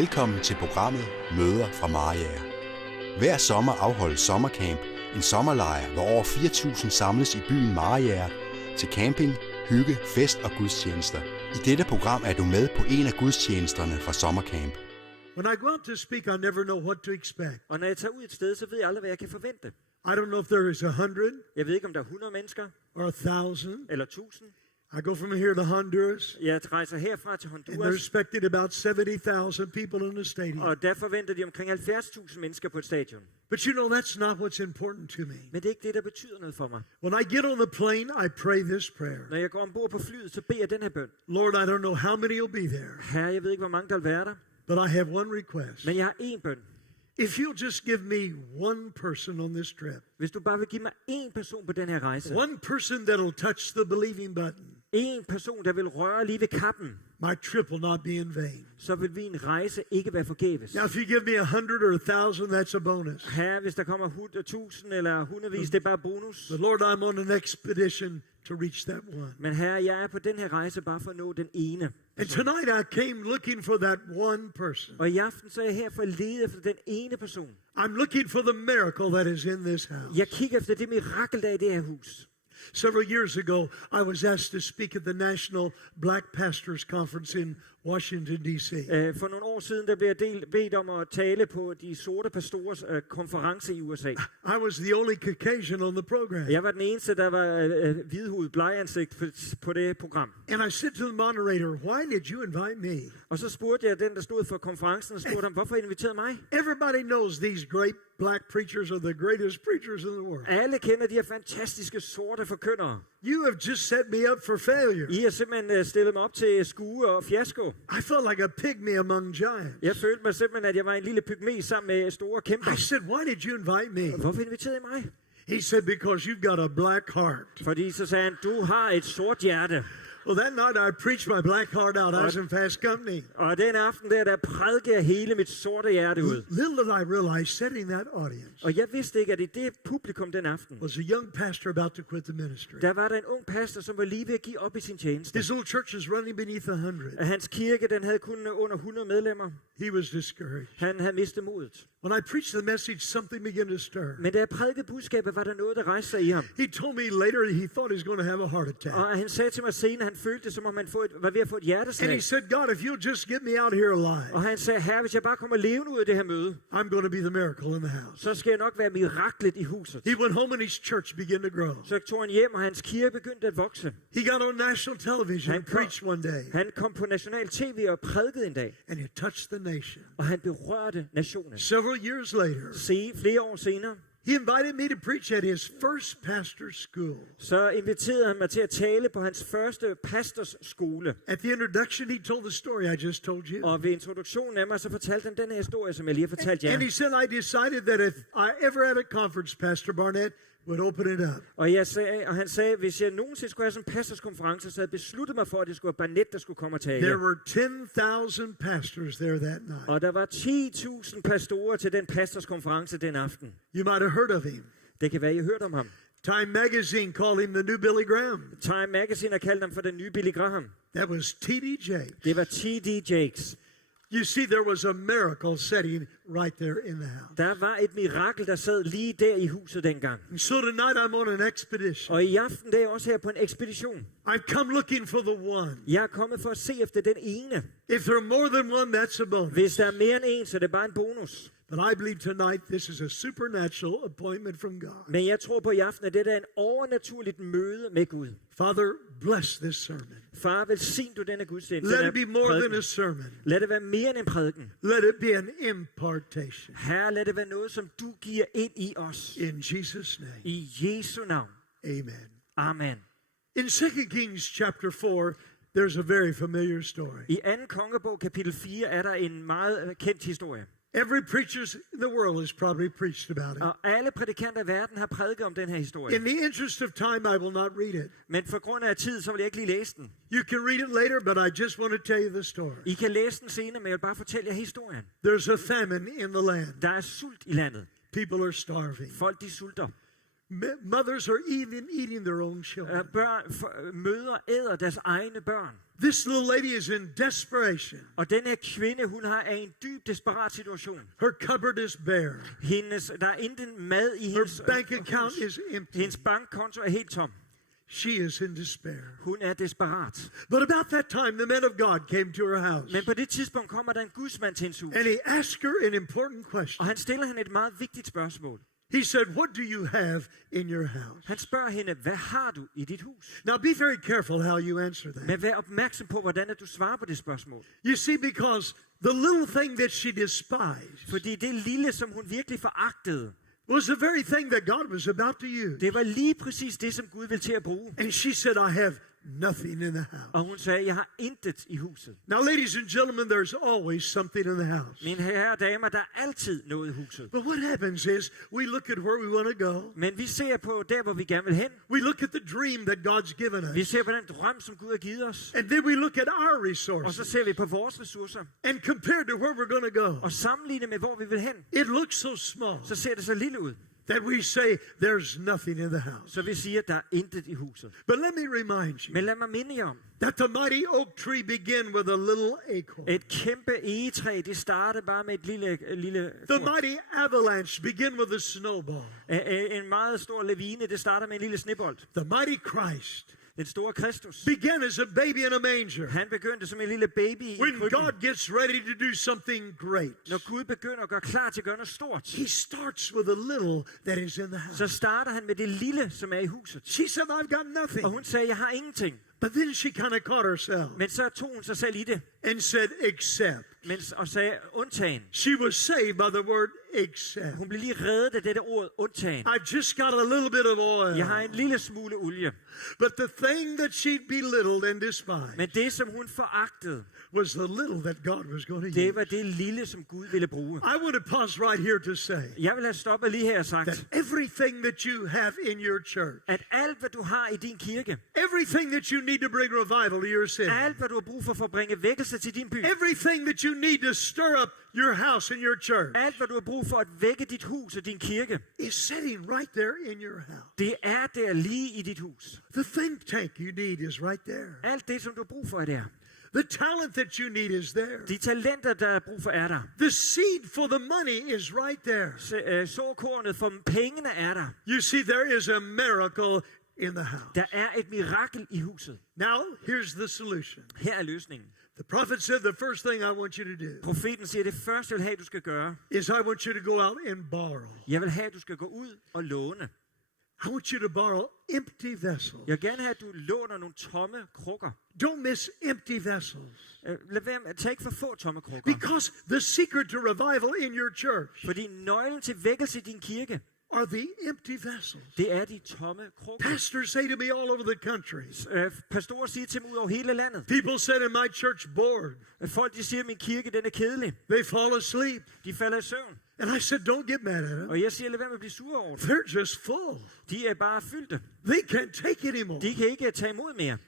Velkommen til programmet Møder fra Mariager. Hver sommer afholdes Sommercamp, en sommerlejr, hvor over 4.000 samles i byen Mariager til camping, hygge, fest og gudstjenester. I dette program er du med på en af gudstjenesterne fra Sommercamp. When I go out to speak, I never know what to expect. Og når jeg tager ud et sted, så ved jeg aldrig, hvad jeg kan forvente. I don't know if there is 100 Jeg ved ikke, om der er 100 mennesker or 1,000. eller 1000. I go from here to Honduras, Jeg rejser herfra til and they're Honduras, expecting about 70,000 people in the stadium. og der forventer de omkring 70.000 mennesker på et stadion. But you know, that's not what's important to me. Men det er ikke det, der betyder noget for mig. When I get on the plane, I pray this prayer. Når jeg går ombord på flyet, så beder jeg den her bøn. Lord, I don't know how many will be there, Herre, jeg ved ikke, hvor mange der vil være der, but I have one request. men jeg har én bøn. If you'll just give me one person on this trip, Hvis du bare vil give mig én person på den her rejse, one person that'll touch the believing button, én person, der vil røre lige ved kappen, my trip will not be in vain. så vil min rejse ikke være forgæves. Now, if you give me 100 or 1,000, that's a bonus. Herre, hvis der kommer 1000 eller hundredvis, det er bare bonus. But Lord, I'm on an expedition to reach that one. Men herre, jeg er på den her rejse bare for at nå den ene. And tonight I came looking for that one person. Og i aften så er jeg her for at lede efter den ene person. I'm looking for the miracle that is in this house. Jeg kigger efter det mirakel, der er i det her hus. Several years ago, I was asked to speak at the National Black Pastors Conference in Washington, D.C. For nogle år siden, der blev jeg bedt om at tale på de sorte pastorers konference i USA. I was the only Caucasian on the program. Jeg var den eneste, der var hvidhudet blegeansigt på det program. And I said to the moderator, why did you invite me? Og så spurgte jeg den, der stod for konferencen, og spurgte ham, hvorfor inviterede mig? Everybody knows these great black preachers are the greatest preachers in the world. Alle kender de her fantastiske sorte forkyndere. You have just set me up for failure. I har simpelthen stillet mig op til skue og fiasko. I felt like a pygmy among giants. Jeg følte mig simpelthen, at jeg var en lille pygmæ sammen med store kæmper. I said, why did you invite me? Hvorfor inviterede I mig? He said, because you've got a black heart. Fordi så sagde han, du har et sort hjerte. Well, that night I preached my black heart out. I was in fast company. Og den aften der prædikede jeg hele mit sorte hjerte ud. Little did I realize, sitting that audience Og jeg vidste ikke, at i det publikum den aften, was a young pastor about to quit the ministry. der var der en ung pastor, som var lige ved at give op i sin tjeneste. His little church is running beneath 100. Hans kirke, den havde kun under 100 medlemmer. He was discouraged. Han havde mistet modet. When I preached the message, something began to stir. Men da jeg prædikede budskabet, var der noget, der rejste sig i ham. He told me later he thought he was going to have a heart attack. Og han sagde til mig senere, han følte det, som om han var ved at få et And hjerteslag. he said, God, if you'll just get me out here alive, Og han sagde, herre, hvis jeg bare kommer levende ud af det her møde, I'm going to be the miracle in the house. så skal jeg nok være miraklet i huset. He went home and his church began to grow. Så tog han hjem, og hans kirke begyndte at vokse. He got on national television and preached one day. Han kom på national tv og prædikede en dag, And he touched the nation. og han berørte nationen. Several years later, Flere år senere, he invited me to preach at his first pastor's school. så inviterede han mig til at tale på hans første pastors skole. At the introduction, he told the story I just told you. Og ved introduktionen af mig, så fortalte han den her historie, som jeg lige har fortalt jer. And he said, I decided that if I ever had a conference, Pastor Barnett would open it up. Og han sagde, hvis jeg nogensinde skulle have sådan en pastorskonference, så havde jeg besluttet mig for, at det skulle være Barnett, der skulle komme og tale. There were 10,000 pastors there that night. Og der var 10.000 pastorer til den pastorskonference den aften. You might have heard of him. Det kan være, I har hørt om ham. Time magazine called him the new Billy Graham. Time Magazine har kaldt ham for den nye Billy Graham. That was T.D. Jakes. Det var T.D. Jakes. You see, there was a miracle setting right there in the house. Der var et mirakel, der sad lige der i huset dengang. And so tonight I'm on an expedition. Og i aften der er jeg også her på en ekspedition. I've come looking for the one. Jeg er kommet for at se efter den ene. If there are more than one, that's a bonus. Hvis der er mere end en, så er det bare en bonus. But I believe tonight this is a supernatural appointment from God. Men jeg tror på i aften, at det er en overnaturligt møde med Gud. Father, bless this sermon. Far, velsign du denne gudstjeneste. Let it be more than a sermon. Lad det være mere end en prædiken. Let it be an impartation. Herre, lad det være noget, som du giver ind i os. In Jesus' name. I Jesu navn. Amen. Amen. In 2 Kings chapter 4, there's a very familiar story. I 2. kongebog, kapitel 4, er der en meget kendt historie. Every preacher in the world has probably preached about it. Og alle prædikanter i verden har prædiket om den her historie. In the interest of time, I will not read it. Men for grund af tid, så vil jeg ikke lige læse den. You can read it later, but I just want to tell you the story. I kan læse den senere, men jeg vil bare fortælle jer historien. There's a famine in the land. Der er sult i landet. People are starving. Folk, de sulter. Mothers are eating their own children. Møder æder deres egne børn. This little lady is in desperation. Og den her kvinde, hun er i en dyb desperat situation. Her cupboard is bare. Der er intet mad i hendes bank account is empty. Hendes bankkonto er helt tom. She is in despair. Hun er desperat. But about that time, the man of God came to her house. Men på det tidspunkt kommer der en gudsmand til hendes hus. And he asked her an important question. Og han stiller hende et meget vigtigt spørgsmål. He said, what do you have in your house? Han spørger hende, hvad har du i dit hus? Now be very careful how you answer that. Men vær opmærksom på, hvordan du svarer på det spørgsmål. You see, because the little thing that she despised Fordi det lille, som hun virkelig foragtede, was the very thing that God was about to use. det var lige præcis det, som Gud ville til at bruge. And she said, I have nothing in the house. Og hun sagde, jeg har intet i huset. Now, ladies and gentlemen, there's always something in the house. Mine herrer og damer, der er altid noget i huset. But what happens is we look at where we want to go. Men vi ser på der, hvor vi gerne vil hen. We look at the dream that God's given us. Vi ser på den drøm, som Gud har givet os. And then we look at our Og resources. så ser vi på vores ressourcer. And compared to where we're going to go, Og sammenlignet med, hvor vi vil hen, it looks so small så ser det så lille ud. that we say there's nothing in the house. Så vi siger, der er intet i huset. But let me remind you Men lad mig minde jer om, that the mighty oak tree began with a little acorn. et kæmpe egetræ, det startede bare med et lille The mighty avalanche began with a snowball. en meget stor lavine, det starter med en lille snebold. The mighty Christ Den store Kristus. began as a baby in a manger. Han begyndte som en lille baby i When krybben. God gets ready to do something great, Når Gud begynder at gøre klar til at gøre noget stort, he starts with a little that is in the house. så starter han med det lille, som er i huset. She said, I've got Og nothing. hun sagde, jeg har ingenting. But then she kind of caught herself Men så tog hun sig selv i det, and said, except. og sagde, undtagen. She was saved by the word except. Hun blev lige reddet af dette ord, undtagen. I've just got a little bit of oil. Jeg har en lille smule olie. But the thing that she'd belittled and despised Men det, som hun foragtede, was the little that God was going to det use. var det lille, som Gud ville bruge. I want to pause right here to say Jeg vil have stoppet lige her og sagt, that everything that you have in your church, at alt, hvad du har i din kirke, everything that you need to bring revival to your city, alt, hvad du har brug for at bringe vækkelse til din by, everything that you need to stir up your house and your church, alt, hvad du har brug for at vække dit hus og din kirke, is sitting right there in your house. det er der lige i dit hus. The think tank you need is right there. Alt det, som du har brug for, er der. The talent that you need is there. De talenter, der er brug for, er der. The seed for the money is right there. Såkornet for pengene er der. You see, there is a miracle in the house. Der er et mirakel i huset. Now, here's the solution. Her er løsningen. The prophet said the first thing I want you to do Profeten siger, det første, jeg vil have, du skal gøre, is I want you to go out and borrow. jeg vil have, at du skal gå ud og låne. I want you to borrow empty vessels. Jeg vil gerne have, at du låner nogle tomme krukker. Don't miss empty vessels. Lad være med at tage ikke for få tomme krukker. Because the secret to revival in your church Fordi nøglen til vækkelse i din kirke, are the empty vessels. det er de tomme krukker. Pastors say to me all over the country, Pastorer siger til mig ud over hele landet. people said in my church board, Folk de siger, at min kirke den er kedelig. they fall asleep. De falder i søvn. And I said, don't get mad at them. Og jeg siger, lad være med at blive sur over det. They're just full. De er bare fyldte. They can't take it anymore. De kan ikke tage imod mere.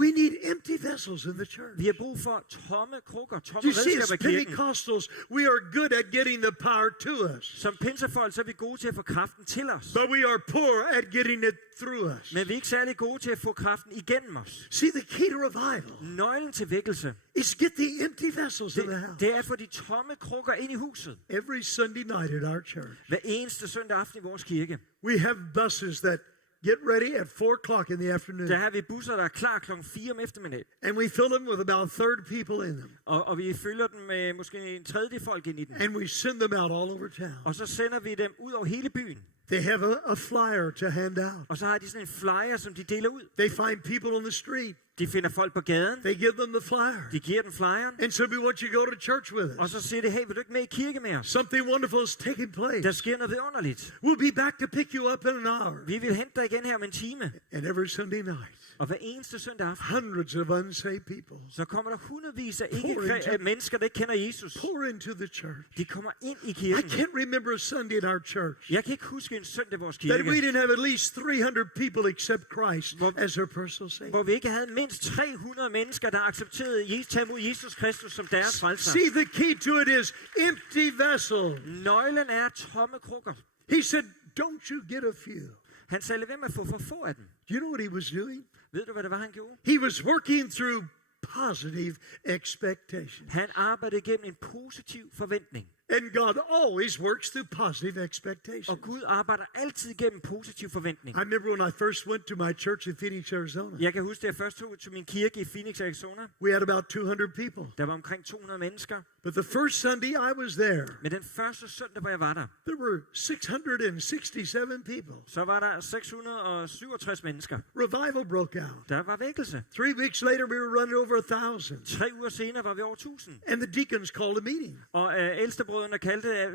We need empty vessels in the church. Vi har brug for tomme krukker, Do tomme you see, as redskaber i kirken. Pentecostals, we are good at getting the power to us, Som pinsefolk, så er vi gode til at få kraften til os. but we are poor at getting it through us. Men vi er ikke særlig gode til at få kraften igennem os. See, the key to revival Nøglen til vækkelse, is get the empty vessels in the house. det er at få de tomme krukker ind i huset. Every Sunday night at our church, Hver eneste søndag aften i vores kirke, we have buses that get ready at 4 o'clock in the afternoon. der har vi busser, der er klar kl. 4 om eftermiddagen. And we fill them with about 30 people in them. Og vi fylder den med måske en tredje folk ind i den. And we send them out all over town. Og så sender vi dem ud over hele byen. They have a flyer to hand out. Og så har de sådan en flyer, som de deler ud. They find people on the street. De finder folk på gaden. They give them the flyer. De giver den flyeren. And so we want you to go to church with Og us. så siger de, hey, vil du ikke med i kirke med os? Something wonderful is taking place. Der sker noget vidunderligt. We'll be back to pick you up in an hour. Vi vil hente dig igen her om en time. And every Sunday night, Og hver eneste søndag aften, hundreds of unsaved people så kommer der hundredvis af Pour mennesker, der ikke kender Jesus. pour into the church. De kommer ind i I kirken. can't remember a Sunday in our church Jeg kan ikke huske en søndag i vores that we kirke, didn't have at least 300 people accept Christ as their personal Savior. hvor vi ikke havde mindst 300 mennesker, der accepterede tage imod Jesus Kristus som deres frelser. See, the key to it is empty vessel. Nøglen er tomme krukker. He said, don't you get a few. Han sagde, lad være med at få for få af dem. Do you know what he was doing? Ved du, hvad det var, han gjorde? He was working through positive expectation. Han arbejdede gennem en positiv forventning. And God always works through positive expectation. Og Gud arbejder altid gennem positiv forventning. I remember when I first went to my church in Phoenix, Arizona. Jeg kan huske, da jeg først tog til min kirke i Phoenix, Arizona. We had about 200 people. Der var omkring 200 mennesker. But the first Sunday I was there, Men den første søndag, hvor jeg var der, there were 667 people. så var der 667 mennesker. Revival broke out. Der var vækkelse. 3 weeks later, we were running over 1,000. 3 uger senere var vi over 1000. And the deacons called a meeting. Og ældstebrødrene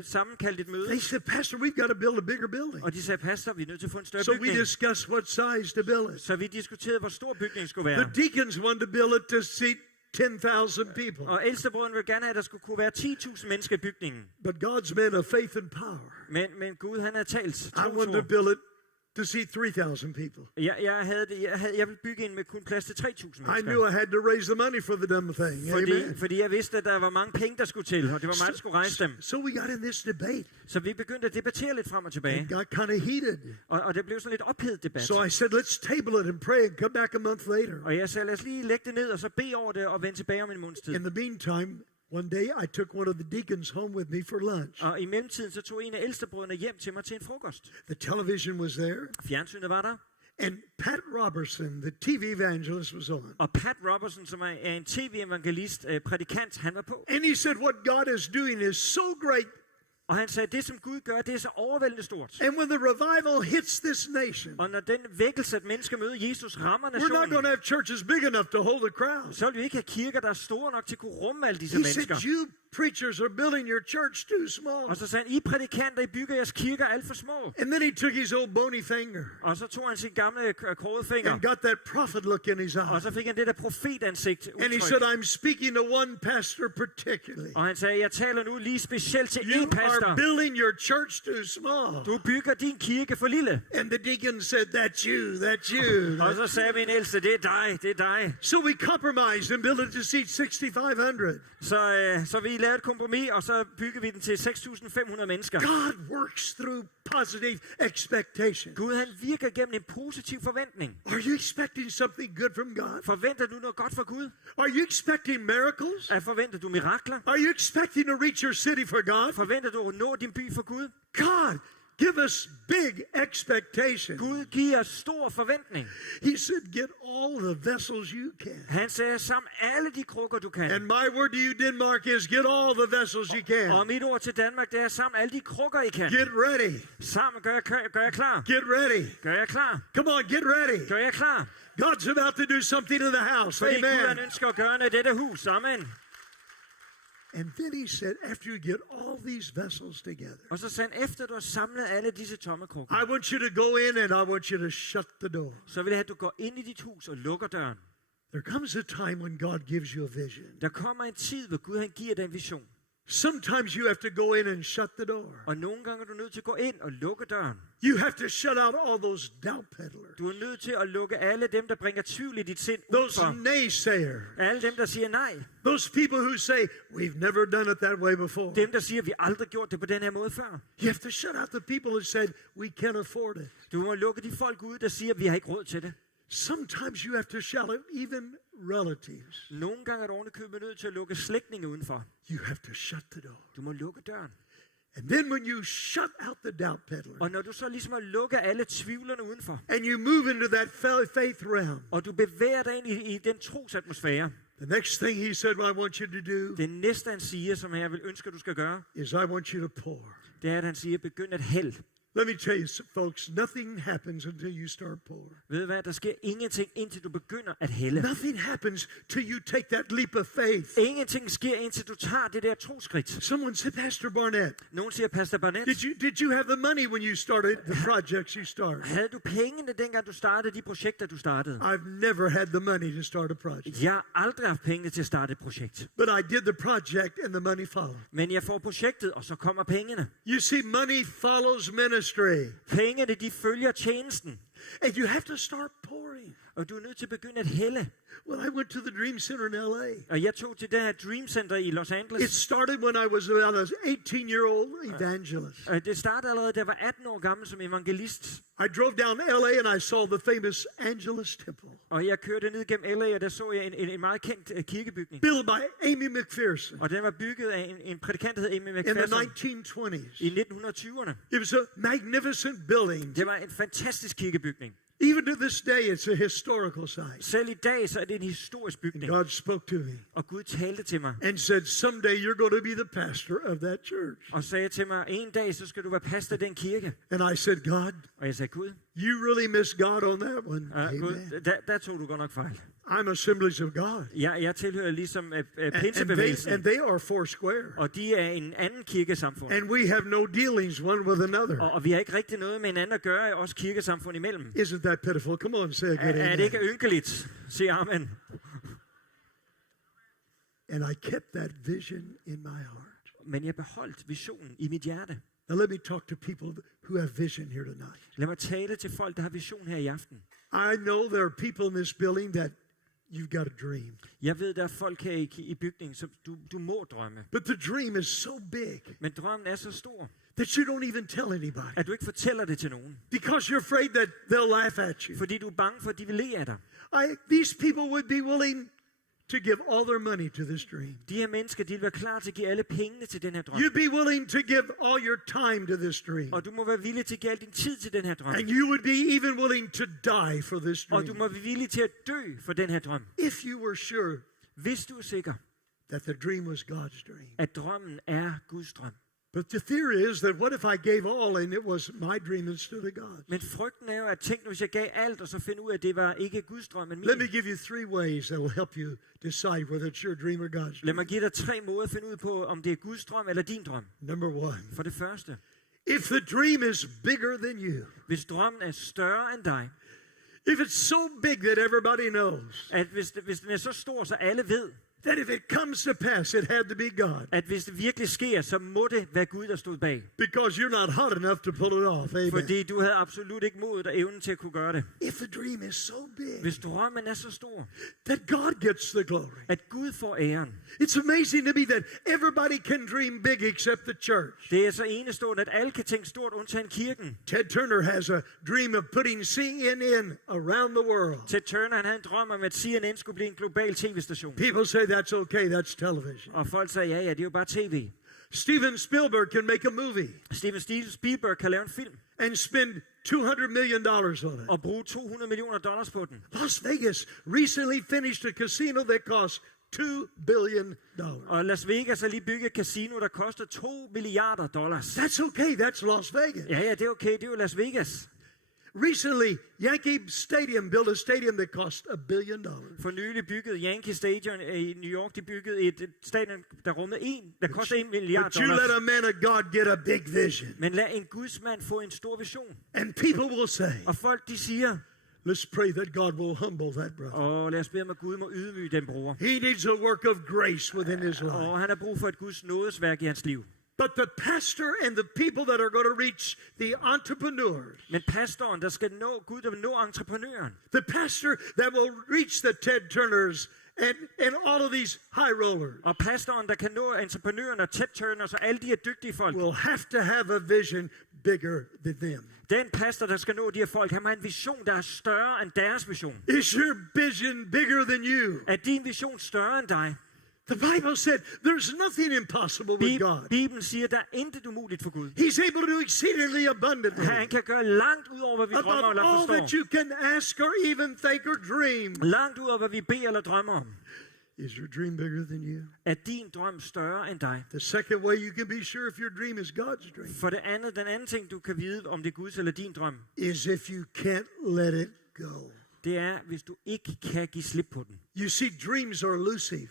sammenkaldte et møde. They said, Pastor, we've got to build a bigger building. Og de sagde, pastor, vi er nødt til at få en større So we bygning. discussed what size to build it. Så vi diskuterede, hvor stor bygningen skulle være. The deacons wanted to build it to seat 10,000 people. Og ældstebrødrene ville gerne have, at der skulle kunne være 10.000 mennesker i bygningen. But God's men of faith and power. Men Gud, han havde talt. I wanted to build it to seat 3,000 people. Jeg ville bygge en med kun plads til 3.000 I mennesker. knew I had to raise the money for the dumb thing. Amen. Fordi jeg vidste, at der var mange penge, der skulle til, og det var mig, der skulle rejse dem. So we got in this debate. Så vi begyndte at debattere lidt frem og tilbage. It got kind of heated. Og det blev sådan lidt ophedet debat. So I said, let's table it and pray and come back a month later. Og jeg sagde, lad os lige lægge det ned, og så bede over det, og vende tilbage om en måneds tid. In the meantime, one day I took one of the deacons home with me for lunch. Og i mellemtiden, så tog en af ældstebrødrene hjem til mig til en frokost. The television was there. Fjernsynet var der. And Pat Robertson, the TV evangelist, was on. Og Pat Robertson, som er en tv-evangelist, prædikant, han var på. And he said, what God is doing is so great. Og han sagde, det som Gud gør, det er så overvældende stort. And when the revival hits this nation, Og når den vækkelse, at mennesker møder Jesus, rammer we're not nationen, going to have churches big enough to hold the crowd. så vil vi ikke have kirker, der er store nok til at kunne rumme alle disse He mennesker. said, you preachers are building your church too small. Og så sagde han, I prædikanter, I bygger jeres kirker alt for små. And then he took his old bony finger Og så tog han sin gamle kårede finger, and got that prophet look in his og eye. så fik han det der profetansigt And he said, udtryk. I'm speaking to one pastor particularly. Og han sagde, jeg taler nu lige specielt til You en pastor. are building your church too small. Du bygger din kirke for lille. And the deacon said, that's you, that's you. Og så sagde min ældste, det er dig, det er dig. So we compromised and built it to seat 6,500. Så vi lavede et kompromis, og så byggede vi den til 6.500 mennesker. God works through positive expectation. Gud, han virker gennem en positiv forventning. Are you expecting something good from God? Forventer du noget godt fra Gud? Are you expecting miracles? Forventer du mirakler? Are you expecting to reach your city for God? Forventer du at nå din by for Gud? God, give us big expectation. Gud giver os stor forventning. He said, get all the vessels you can. Han sagde, sammen alle de krukker, du kan. And my word to you, Denmark, is get all the vessels you can. Og mit ord til Danmark, det er sammen alle de krukker, I kan. Get ready. Sammen gør jeg klar. Get ready. Gør jeg klar. Come on, get ready. Gør jeg klar. God's about to do something in the house. Fordi Gud, han Amen. ønsker at gøre noget i dette hus. Amen. And then he said, after you get all these vessels together, Og så sagde han, efter du har samlet alle disse tomme krukker, I want you to go in and I want you to shut the door. så vil jeg have, at du går ind i dit hus og lukker døren. There comes a time when God gives you a vision. Der kommer en tid, hvor Gud han giver dig en vision. Sometimes you have to go in and shut the door. Og nogle gange er du nødt til at gå ind og lukke døren. You have to shut out all those doubt peddlers, Du er nødt til at lukke alle dem, der bringer tvivl i dit sind those udenfor. naysayers, Alle dem, der siger nej. those people who say, we've never done it that way before. Dem, der siger, vi aldrig gjort det på den her måde før. You have to shut out the people who said, we can't afford it. Du må lukke de folk ud, der siger, vi har ikke råd til det. Sometimes you have to shut out even relatives. Nogle gange er du ovenikøbet nødt til at lukke slægtninge udenfor. You have to shut the door. Du må lukke døren. And then when you shut out the doubt peddler Og når du så ligesom har lukket alle tvivlerne udenfor, and you move into that faith realm, og du bevæger dig ind i den trosatmosfære, the next thing he said, I want you to do det næste, han siger, som jeg vil ønske, du skal gøre, is I want you to pour. det er, at han siger, begynd at hælde. Let me tell you, folks, nothing happens until you start pouring. Ved du hvad, der sker ingenting, indtil du begynder at hælde. Nothing happens till you take that leap of faith. Ingenting sker, indtil du tager det der troskridt. Someone said, Pastor Barnett, Nogen siger, Pastor Barnett, did you have the money when you started the projects you started? havde du pengene, dengang du startede de projekter, du startede? I've never had the money to start a project. Jeg har aldrig haft penge til at starte et projekt. But I did the project and the money followed. Men jeg får projektet, og så kommer pengene. You see, money follows ministry. Pengene, de følger tjenesten. And you have to start pouring. Og du er nødt til at begynde at hælde. Well, I went to the Dream Center in LA. Og jeg tog til det her Dream Center i Los It Angeles. started when I was about an 18-year-old evangelist. Det startede allerede, da jeg var 18 år gammel som evangelist. I drove down LA and I saw the famous Angelus Temple. Og jeg kørte ned gennem LA, og der så jeg en meget kendt kirkebygning. Built by Amy McPherson Og den var bygget af en prædikant, der hed Amy in the McPherson 1920s. i 1920'erne. It was a magnificent building. Det var en fantastisk kirkebygning. Even to this day, it's a historical site. Selv i dag, så er det en historisk bygning. God spoke to me Og Gud talte til mig and said, someday you're going to be the pastor of that church. og sagde til mig, en dag så skal du være pastor i den kirke. And I said, God, Og jeg sagde, Gud, you really missed God on that one. Gud Amen. der tog du godt nok fejl. I'm Assemblies of God. Jeg tilhører ligesom And pinsebevægelsen, they are four square. og de er en anden kirkesamfund. And we have no dealings one with another. Og vi har ikke rigtig noget med hinanden at gøre, også kirkesamfund imellem. Isn't that pitiful? Come on, say a good Er det amen. ikke ynkeligt? Sig amen. And I kept that vision in my heart. Men jeg beholdt visionen i mit hjerte. Now let me talk to people who have vision here tonight. Lad mig tale til folk, der har vision her i aften. I know there are people in this building that you've got a dream. Jeg ved, der er folk her i bygningen, som du må drømme. But the dream is so big Men drømmen er så stor, that you don't even tell anybody. at du ikke fortæller det til nogen. Because you're afraid that they'll laugh at you. Fordi du er bange for, at de vil le af dig. These people would be willing to give all their money to this dream. De her mennesker, de vil være klar til at give alle pengene til den her drøm. You'd be willing to give all your time to this dream. Og du må være villig til at give al din tid til den her drøm. And you would be even willing to die for this Og du dream. må være villig til at dø for den her drøm. If you were sure Hvis du er sikker, that the dream was God's dream. at drømmen er Guds drøm. But the theory is that what if I gave all and it was my dream instead of God's? Men frygten er jo, at tænk nu, hvis jeg gav alt, og så finde ud af, at det var ikke Guds drøm, men min. Let me give you three ways that will help you decide whether it's your dream or God's Lad dream. mig give dig 3 måder at finde ud på, om det er Guds drøm eller din drøm. Number one, For det første, if the dream is bigger than you, hvis drømmen er større end dig, if it's so big that everybody knows, at hvis den er så stor, så alle ved, that if it comes to pass, it had to be God. at hvis det virkelig sker, så må det være Gud, der stod bag. Because you're not hot enough to pull it off. Amen. Fordi du havde absolut ikke modet og evnen til at kunne gøre det. If the dream is so big Hvis drømmen er så stor, that God gets the glory. at Gud får æren. It's amazing to me that everybody can dream big except the church. Det er så enestående, at alle kan tænke stort, undtagen kirken. Ted Turner has a dream of putting CNN around the world. Ted Turner, han havde en drøm om, at CNN skulle blive en global tv-station. People say that's okay, that's television. Og folk sagde, ja, det er jo bare tv. Steven Spielberg can make a movie Steven Spielberg kan lave en film and spend $200 million on it. og bruge $200 millioner på den. Las Vegas recently finished a casino that cost $2 billion. Og Las Vegas har lige bygget et casino, der koster $2 milliarder. That's okay, that's Las Vegas. Ja, det er okay, det er jo Las Vegas. Recently, Yankee Stadium built a stadium that cost $1 billion. For nylig byggede Yankee Stadium i New York, de byggede et stadion, der koster $1 milliard. But you let a man of God get a big vision. Men lad en Guds mand få en stor vision. And people will say, Og folk, de siger, let's pray that God will humble that brother. lad os bede om, at Gud må ydmyge den bror. He needs a work of grace within his life. Og han har brug for et Guds nådesværk i hans liv. But the pastor and the people that are going to reach the entrepreneurs, Men pastoren, der skal nå Gud, der vil nå entreprenøren. the pastor that will reach the Ted Turners and all of these high rollers, Og pastoren, der kan nå entreprenøren og Ted Turner, og alle de her dygtige folk. will have to have a vision bigger than them. Den pastor, der skal nå de her folk, han har en vision, der er større end deres vision. Is your vision bigger than you? Er din vision større end dig? The Bible said there's nothing impossible with God. Bibelen siger, der er intet umuligt for Gud. He's able to do exceedingly abundantly Han kan gøre langt ud over, hvad vi drømmer above eller all that forstår. you can ask or even think or dream. Langt ud over, hvad vi beder eller drømmer om. Is your dream bigger than you? Er din drøm større end dig? The second way you can be sure if your dream is God's dream For det andet, den anden ting, du kan vide, om det er Guds eller din drøm, is if you can't let it go. det er, hvis du ikke kan give slip på den. You see, dreams are elusive.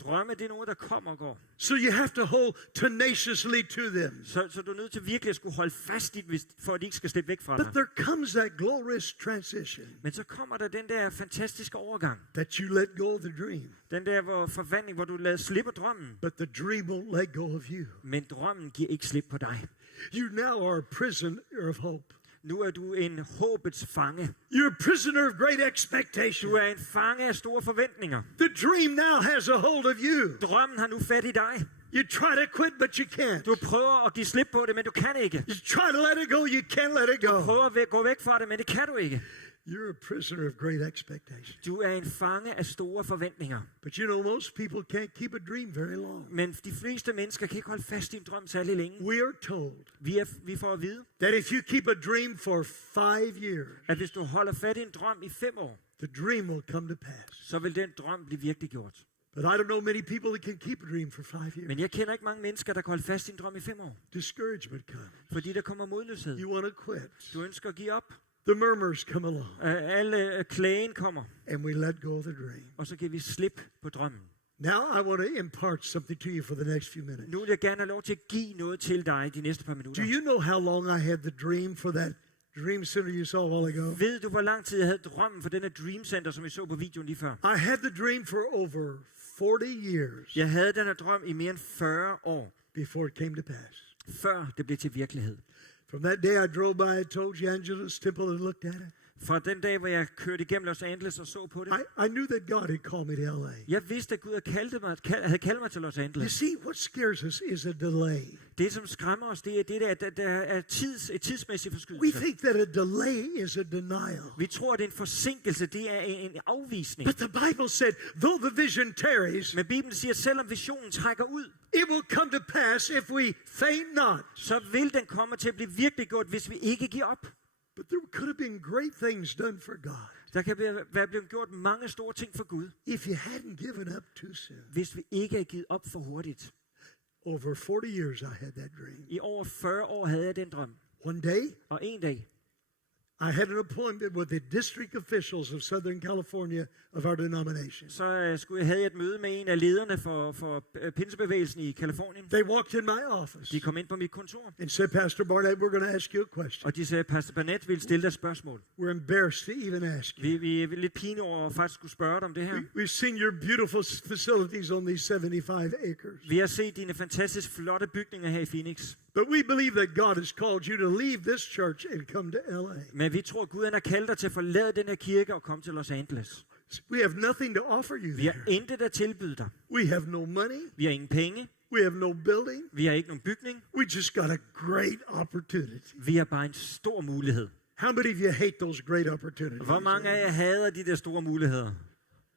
Drømme, det er noget, der kommer og går. So you have to hold tenaciously to them. Så du er nødt til virkelig at skulle holde fast i det, for at de ikke skal slippe væk fra But dig. there comes that glorious transition Men så kommer der den der fantastiske overgang. that you let go of the dream, Den der forvandling, hvor du lader slippe drømmen. but the dream won't let go of you. Men drømmen giver ikke slip på dig. You now are a prisoner of hope. Nu er du en håbets fange. You're a prisoner of great expectation. Du er en fange af store forventninger. The dream now has a hold of you. Drømmen har nu fat i dig. You try to quit, but you can't. Du prøver at give slip på det, men du kan ikke. You try to let it go, you can't let it Du go. prøver at gå væk fra det, men det kan du ikke. You're a prisoner of great expectation. Du er en fange af store forventninger. But you know, most people can't keep a dream very long. Men de fleste mennesker kan ikke holde fast i en drøm særlig længe. We are told Vi får at vide, that if you keep a dream for 5 years, at hvis du holder fat i en drøm i 5 år, the dream will come to pass. så vil den drøm blive virkeliggjort. But I don't know many people that can keep a dream for 5 years. Men jeg kender ikke mange mennesker, der kan holde fast i en drøm i 5 år. Discouragement comes. Fordi der kommer modløshed. You want to quit. Du ønsker at give op. The murmurs come along. Alle klagen kommer. And we let go of the dream. Og så giver vi slip på drømmen. Now I want to impart something to you for the next few minutes. Nu vil jeg gerne have lov til at give noget til dig de næste par minutter. Do you know how long I had the dream for that dream center you saw a while ago? Ved du, hvor lang tid jeg havde drømmen for denne Dream Center, som vi så på videoen lige før? I had the dream for over 40 years Jeg havde denne drøm i mere end 40 år, before it came to pass. før det blev til virkelighed. From that day I drove by, I told you Angeles Temple and looked at it. Fra den dag, hvor jeg kørte igennem Los Angeles og så på det, I knew that God had called me to LA. jeg vidste, at Gud havde kaldt mig til Los You Angeles. see, what scares us is a delay. Det, som skræmmer os, det er det, der er et tidsmæssig We forskydelse. think that a delay is a denial. Vi tror, at det er en forsinkelse, det er en afvisning. But the Bible said, though the vision tarries, Men Bibelen siger, at selvom visionen trækker ud, it will come to pass if we faint not. så vil den komme til at blive virkeliggjort, hvis vi ikke giver op. But there could have been great things done for God Der kan være blevet gjort mange store ting for Gud, if you hadn't given up too soon. hvis vi ikke er givet op for hurtigt. Over 40 years I had that dream. I over 40 år havde jeg den drøm. One day, Og en dag, I had an appointment with the district officials of Southern California of our denomination. så havde jeg et møde med en af lederne for pinsebevægelsen i Kalifornien. They walked in my office De kom ind på mit kontor, and said, Pastor Barnett, we're going to ask you a question. og de sagde, Pastor Barnett vil stille dig et spørgsmål. We're embarrassed to even ask you. Vi er lidt pinlige over at faktisk skulle spørge dig om det her. We've seen your beautiful facilities on these 75 acres. Vi har set dine fantastisk flotte bygninger her i Phoenix. But we believe that God has called you to leave this church and come to LA. Men vi tror, Gud han har kaldt dig til at forlade den her kirke og komme til Los Angeles. We have nothing to offer you Vi har there. intet at tilbyde dig. We have no money. Vi har ingen penge. We have no building. Vi har ikke nogen bygning. We just got a great opportunity. Vi har bare en stor mulighed. How many of you hate those great opportunities? Hvor mange af jer hader de der store muligheder?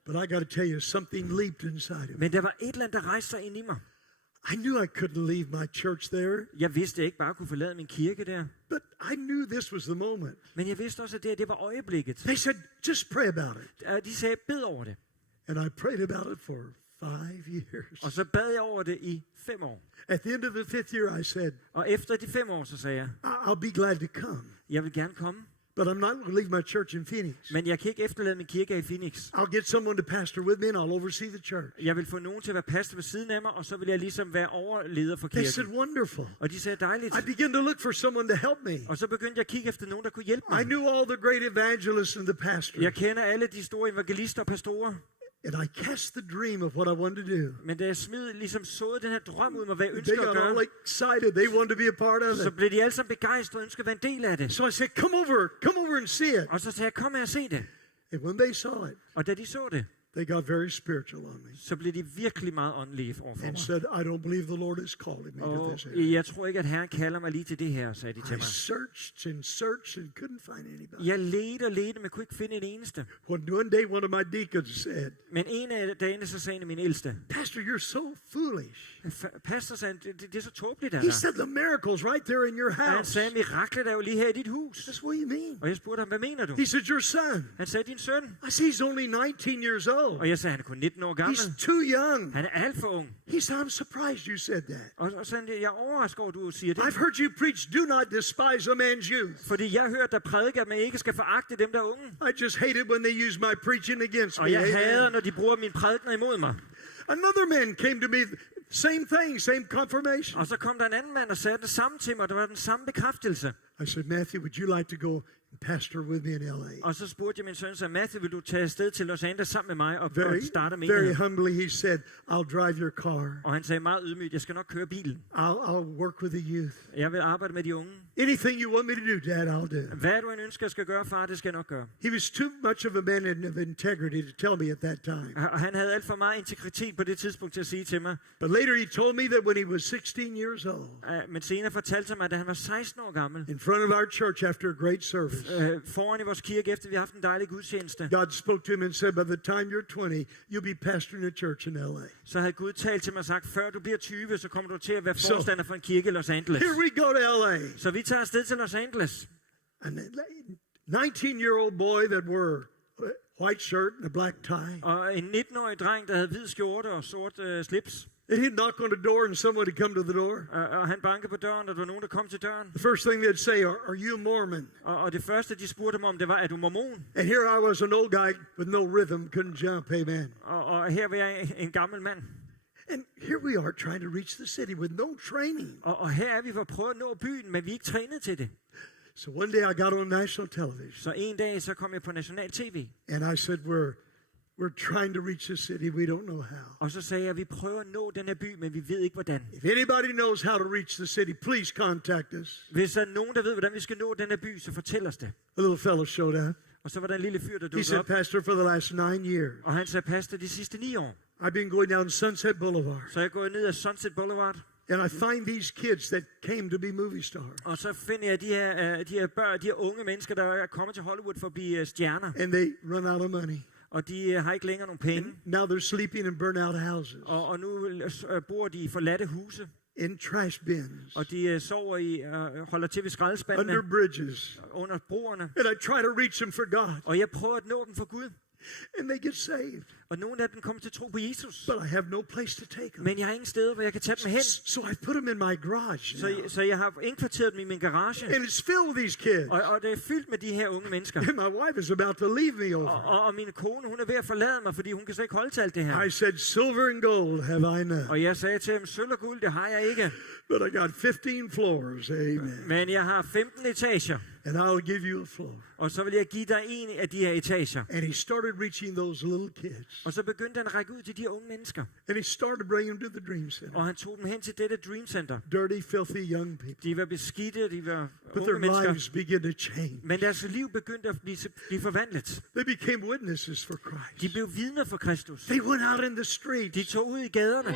But I got to tell you, something leaped inside of me. Men der var et eller andet, der rejste sig ind i mig. I knew I couldn't leave my church there, Jeg vidste, at jeg ikke bare kunne forlade min kirke der. but I knew this was the moment. Men jeg vidste også, at det var øjeblikket. They said, just pray about it. De sagde, bed over det. And I prayed about it for 5 years. Og så bad jeg over det i 5 år. At the end of the 5th year, I said, Og efter de 5 år, så sagde jeg, I'll be glad to come, jeg vil gerne komme. but I'm not going to leave my church in Phoenix. Men jeg kan ikke efterlade min kirke i Phoenix. I'll get someone to pastor with me and I'll oversee the church. Jeg vil få nogen til at være pastor ved siden af mig, og så vil jeg ligesom være overleder for They said, kirken. wonderful. Og de sagde, dejligt. I began to look for someone to help me. Og så begyndte jeg at kigge efter nogen, der kunne hjælpe I mig. knew all the great evangelists and the pastors. Jeg kender alle de store evangelister og pastorer. And I cast the dream of what I wanted to do. Men da jeg smed ligesom såede den her drøm ud med, hvad jeg They ønsker at got all gøre, excited. They wanted to be a part of så it. blev de alle sammen begejstrede og ønskede at være en del af det. So I said, come over and see it. Og så sagde jeg, kom her og se det. And when they saw it, Og da de så det, they got very spiritual on me så blev de virkelig meget åndelige overfor and mig. said, I don't believe the Lord is calling me to Og this area. jeg tror ikke, at Herren kalder mig lige til det her, sagde de til I mig. searched and couldn't find anybody. Jeg ledte, men kunne ikke finde et eneste. One day, one of my deacons said, Men en af dagene, så sagde en af mine ældste, Pastor, you're so foolish. pastor sagde, det er så tåbeligt af He dig. said, the miracle's right there in your Og han house. sagde, miraklet er jo lige her i dit hus. That's what you mean. Og jeg spurgte ham, hvad mener du? He said, your son. Han sagde, din søn. I said, he's only 19 years old. Og jeg sagde, han er kun 19 år gammel. He's too young. Han er alt for ung. He said, I'm surprised you said that. Og så jeg er overrasket over, at du siger det. I've heard you preach, do not despise a man's youth. Fordi jeg har hørt dig prædike, at man ikke skal foragte dem, der er unge. I just hate it when they use my preaching against Og me. jeg Amen. hader, når de bruger mine prædikener imod mig. Another man came to me, same thing, same confirmation. Og så kom der en anden mand og sagde det samme til mig. Det var den samme bekræftelse. I said, Matthew, would you like to go pastor with me in LA. Og så spurgte jeg min søn, så Matthew, vil du tage afsted til Los Angeles sammen med mig og starte med Very humbly he said, I'll drive your car. Og han sagde meget ydmygt, jeg skal nok køre bilen. I'll work with the youth. Jeg vil arbejde med de unge. Anything you want me to do, Dad, I'll do. Hvad du end ønsker, jeg skal gøre, far, det skal jeg nok gøre. He was too much of a man of integrity to tell me at that time. Og han havde alt for meget integritet på det tidspunkt til at sige til mig. But later he told me that when he was 16 years old. Men senere fortalte han mig, at han var 16 år gammel. In front of our church after a great service. Foran i vores kirke, efter vi har haft en dejlig gudstjeneste. God spoke to him and said, by the time you're 20, you'll be pastoring a church in LA. Så havde Gud talt til mig og sagt, før du bliver 20, så kommer du til at være forstander for en kirke i Los Angeles. Here we go to LA. Så vi tager afsted til Los Angeles. And 19-year-old boy that wore white shirt and a black tie. Og en 19-årig dreng, der havde hvid skjorte og sort slips. And he'd knock on the door and someone would come to the door. Og han bankede på døren, og der var nogen, der kom til døren. The first thing they'd say, are you a Mormon? Og det første, de spurgte mig om, det var, er du mormon? And here I was, an old guy with no rhythm, couldn't jump, amen. Og her var jeg en gammel mand. And here we are trying to reach the city with no training. Og her er vi for at prøve at nå byen, men vi er ikke trænet til det. So one day I got on national television. Så en dag, så kom jeg på national tv. And I said, we're trying to reach the city, we don't know how. Og så sagde jeg, vi prøver at nå den her by, men vi ved ikke hvordan. If anybody knows how to reach the city, please contact us. Hvis der er nogen, der ved, hvordan vi skal nå den her by, så fortæl os det. A little fellow showed up. Og så var der en lille fyr, der He dukkede said, op. Pastor, for the last 9 years, Og han sagde, pastor, de sidste 9 år. I've been going down Sunset Boulevard. Så jeg går ned ad Sunset Boulevard. And I find these kids that came to be movie stars. Og så finder jeg de her børn, de her unge mennesker, der er kommet til Hollywood for at blive stjerner. And they run out of money. Og de har ikke længere nogen penge. And now they're sleeping in burnt-out houses. Og nu bor de i forladte huse. In trash bins. Og de sover i, holder til ved skraldespandene. Under bridges. Under broerne. And I try to reach them for God. Og jeg prøver at nå dem for Gud. And they get saved. Og nogle af dem kommer til tro på Jesus. But I have no place to take them. Men jeg har ingen steder, hvor jeg kan tage dem hen. So I put them in my garage. Så jeg har indkvarteret dem i min garage. And it's filled with these kids. Og det er fyldt med de her unge mennesker. And my wife is about to leave me over. Og min kone, hun er ved at forlade mig, fordi hun kan slet ikke holde til alt det her. I said, silver and gold have I none. Og jeg sagde til dem, sølv og guld, det har jeg ikke. But I got 15 floors, amen. Men jeg har 15 etager. And I'll give you a floor. Og så vil jeg give dig en af de her etager. And he started reaching those little kids. Og så begyndte han at række ud til de unge mennesker. And he started bringing them to the Dream Center. Og han tog dem hen til dette Dream Center. Dirty, filthy young people. De var beskidte, de var But unge their mennesker. lives began to change. Men deres liv begyndte at blive forvandlet. They became witnesses for Christ. De blev vidner for Kristus. They went out in the streets. De tog ud i gaderne.